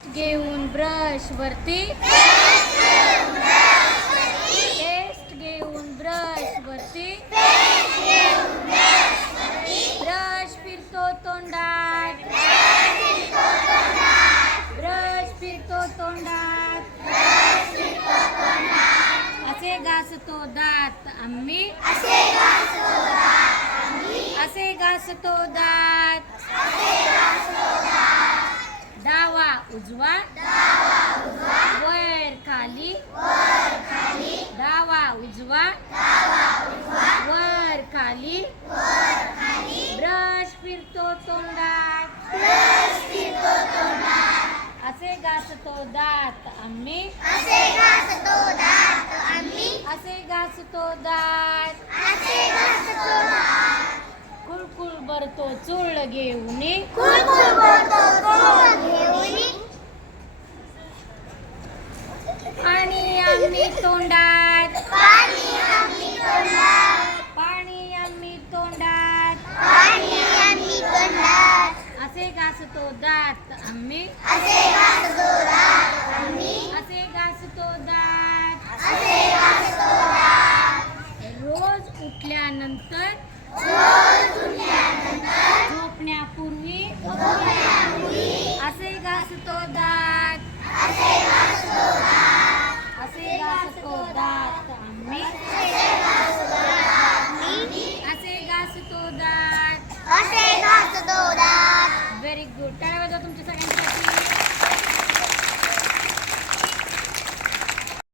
घेऊन ब्रश वरती पेस्ट घेऊन ब्रश वरती ब्रश फिरतो तोंडात ब्रश फिरतो तोंडात असे घासतो दात आम्ही असे घासतो दात डावा उजवा वर खाली डावा उजवा वर खाली ब्रश फिरतो तोंडात असे घासतो दात आम्ही असे घासतो दात कुळकुळ भरतो चूळ घेऊन पाणी आम्ही तोंडात पाणी आम्ही तोंडात असे घासतो दात आम्ही असे घासतो दात रोज उठल्यानंतर झोपण्यापूर्वी असे घासतो दात